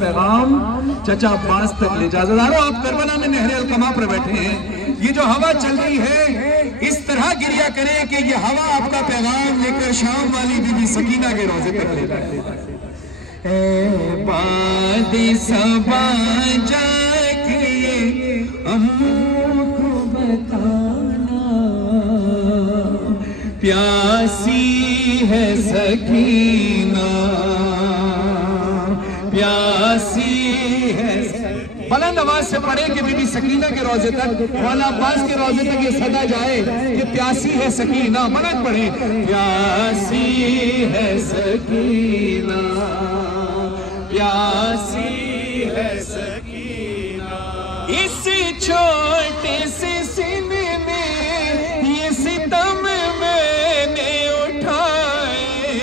پیغام چچا عباس تک لے جا زدارو آپ کربلا میں نہر القما پر بیٹھے ہیں. یہ جو ہوا چل رہی ہے اس طرح گریا کرے کہ یہ ہوا آپ کا پیغام لے کر شام والی بی بی سکینہ کے روزے تک لے جائے. اے باد صبا جا کے اموں کو بتانا پیاسی ہے سکینہ پیاسی ہے. بلند آواز سے پڑھے کہ بی بی سکینہ کے روزے تک مولا عباس کے روزے تک یہ صدا جائے کہ پیاسی ہے سکینہ. بلند پڑھے پیاسی ہے سکینہ پیاسی ہے سکینہ. اس چھوٹے سے سینے میں یہ ستم میں نے اٹھائے.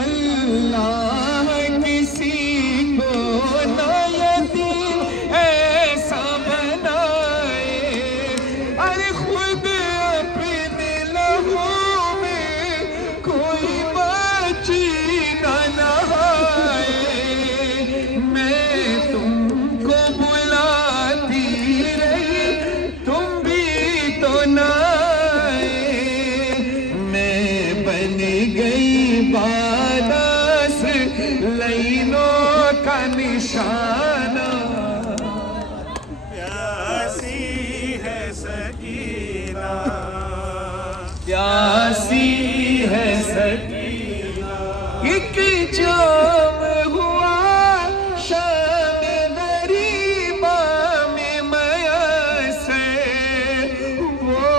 اللہ نشانہ پیاسی ہے سکینہ پیاسی ہے سکینہ. ایک جام ہوا شام غریبہ میں میسر وہ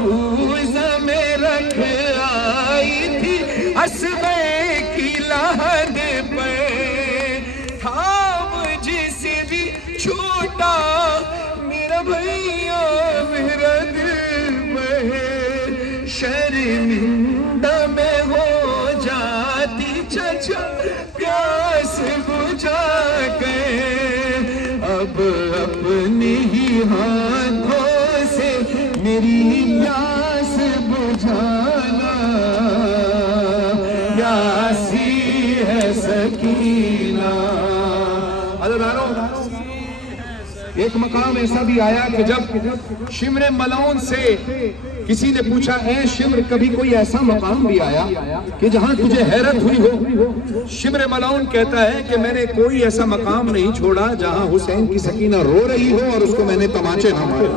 کوزہ میں رکھ آئی تھی اسبے کی لحد پر. چھوٹا میرا بھائیا میرا دل میں شرمندہ میں ہو جاتی چچا پیاس بجھا کے. اب اپنے ہی ہاتھوں سے میری پیاس بجھانا پیاسی ہے سکینہ. ایک مقام ایسا بھی آیا کہ جب شمر ملعون سے کسی نے پوچھا اے شمر کبھی کوئی ایسا مقام بھی آیا کہ جہاں تجھے حیرت ہوئی ہو؟ شمر ملعون کہتا ہے کہ میں نے کوئی ایسا مقام نہیں چھوڑا جہاں حسین کی سکینہ رو رہی ہو اور اس کو میں نے تماچے نہ مارے.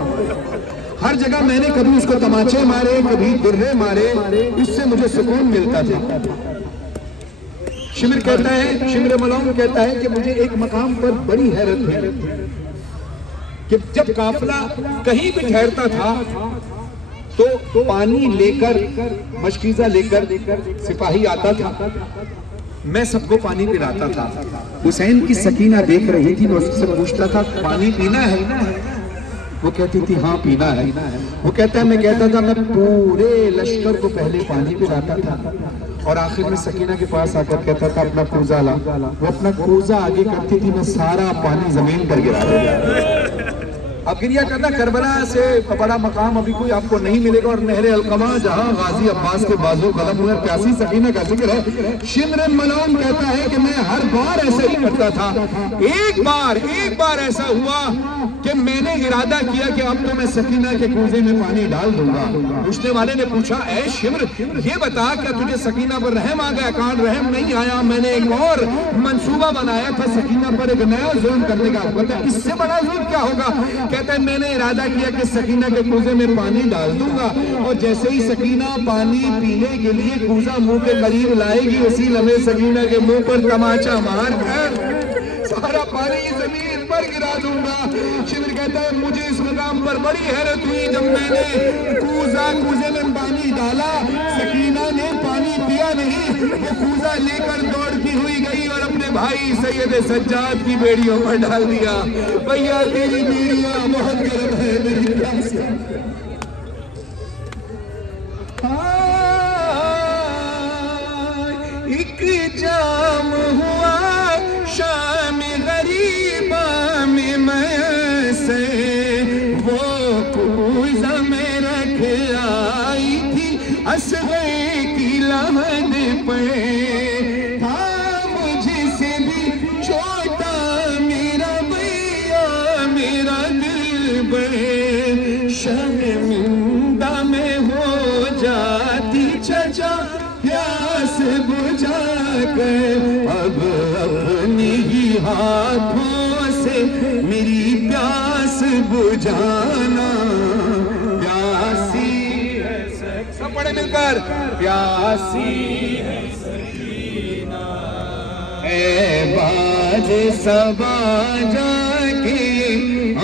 ہر جگہ میں نے کبھی اس کو تماچے مارے کبھی درے مارے, اس سے مجھے سکون ملتا تھا. شمر ملعون کہتا ہے کہ مجھے ایک مقام پر بڑی حیرت ہوئی کہ جب قافلہ کہیں بھی ٹھہرتا تھا تو پانی لے کر مشکیزہ لے کر سپاہی آتا تھا, میں سب کو پانی پلاتا تھا. حسین کی سکینہ دیکھ رہی تھی, میں اس سے پوچھتا تھا پانی پینا ہے؟ وہ کہتی تھی ہاں پینا ہے. وہ کہتا ہے میں کہتا تھا میں پورے لشکر کو پہلے پانی پلاتا تھا اور آخر میں سکینہ کے پاس آ کر کہتا تھا اپنا کوزہ لا. وہ اپنا کوزہ آگے کرتی تھی, میں سارا پانی زمین پر گرا دیا. اب گریا کرنا کربلا سے بڑا مقام ابھی کوئی آپ کو نہیں ملے گا. اور نہر القما جہاں غازی عباس کے بازو قلم ہوئے پیاسی سکینہ کا ذکر ہے. شمر ملعون کہتا ہے کہ میں ہر بار ایسے ہی کرتا تھا. ایک بار ایسا ہوا کہ میں نے ارادہ کیا کہ اب تو میں سکینہ کے کوزے میں پانی ڈال دوں گا. پوچھنے والے نے پوچھا اے شمر یہ بتا کیا تجھے سکینہ پر رحم آ گیا؟ کان رحم نہیں آیا, میں نے ایک اور منصوبہ بنایا تھا سکینہ پر ایک نیا ظلم کرنے کا. بتا اس سے بڑا ظلم کیا ہوگا؟ کہتا ہے میں نے ارادہ کیا کہ سکینہ کے کوزے میں پانی ڈال دوں گا اور جیسے ہی سکینہ پانی پینے کے لیے کوزہ منہ کے قریب لائے گی اسی لمحے سکینہ کے منہ پر تماچا مار کر سارا پانی زمین پر گرا دوں گا. شمر کہتا ہے مجھے اس مقام پر بڑی حیرت ہوئی جب میں نے کوزے میں پانی ڈالا, سکینہ نے پانی پیا نہیں. وہ کوزہ لے کر دوڑتی ہوئی گئی اور اپنے بھائی سید سجاد کی بیڑیوں پر ڈال دیا. بھیا تیری بیڑیاں بہت گرم ہے میری پیاس. ایک جام ہوا شام غریبہ میں میسر وہ کوزہ میں رکھ آئی تھی اصغر کی لحد پہ. تھا مجھ سے بھی چھوٹا ہاتھوں سے میری پیاس بجھانا، پیاسی ہے سکینہ، سب پڑھے مل کر، پیاسی ہے سکینہ، اے باز صبا جا کے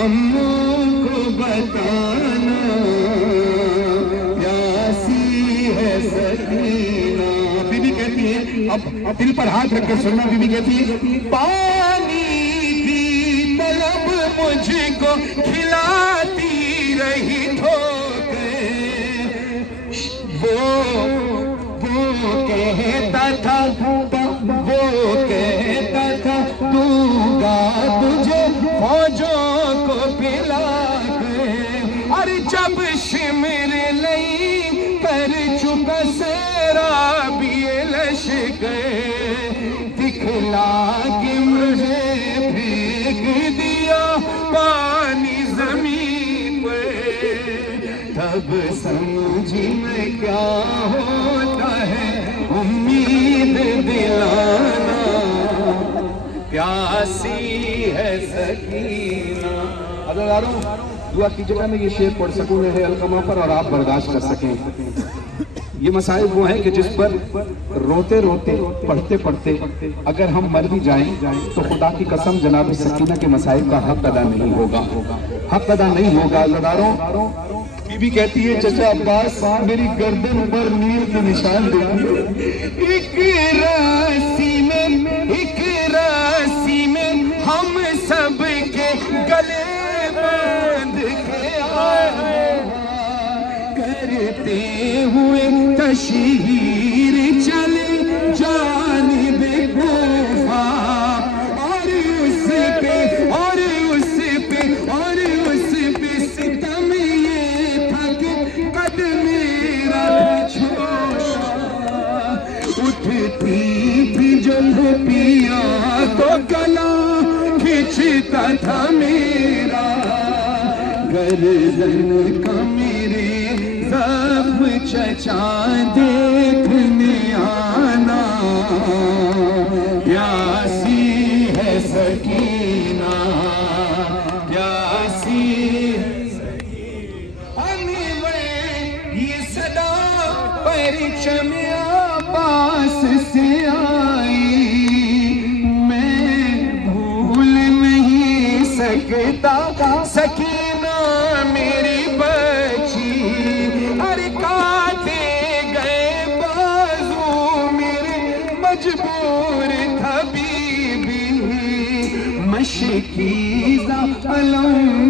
اموں کو بتانا، پیاسی ہے سکینہ۔ بی بی کہتی ہے، اب دل پر ہاتھ رکھ کے سننا، بی بی کہتی ہے پانی کی طلب مجھ کو کھلاتی رہی دھوکے، وہ کہتا تھا دوں گا تجھے فوجوں کو پلا کے، اور جب شمر لئی کر چکا سیرابی لشکر، دکھلا کے مجھے پھینک دیا پانی زمین پہ، تب سمجھی میں کیا ہوتا ہے امید دلانا، پیاسی ہے سکینہ۔ عزیزانو، دعا کیجئے گا میں یہ شعر پڑھ سکوں ہے القمہ پر اور آپ برداشت کر سکیں۔ یہ مسائل وہ ہیں کہ جس پر روتے روتے پڑھتے پڑھتے اگر ہم مر بھی جائیں تو خدا کی قسم جناب سکینہ کے مسائل کا حق ادا نہیں ہوگا، حق ادا نہیں ہوگا۔ عزیزانو، بی بی کہتی ہے چچا عباس میری گردن پر نیل کے نشان دیکھیے، ایک راسی میں ہم سب کے گلے باندھ کے آئے، کرتے ہوئے تشہیر چلے جانب کوفہ، اور اس پہ ستم یہ تھا کہ قد میرا چھوشا، اٹھتی تھی جب پیا تو گلا کھچتا تھا میرا، گردن کا میرے زخم چچا دیکھنے آنا، پیاسی ہے سکینہ، پیاسی ہے سکینہ۔ یہ صدا پرچم عباس سے آئی، میں بھول نہیں سکتا سکینہ میری بچی، ارے کاٹے گئے بازو میرے مجبور تھا بی بی، مشکیزہ علم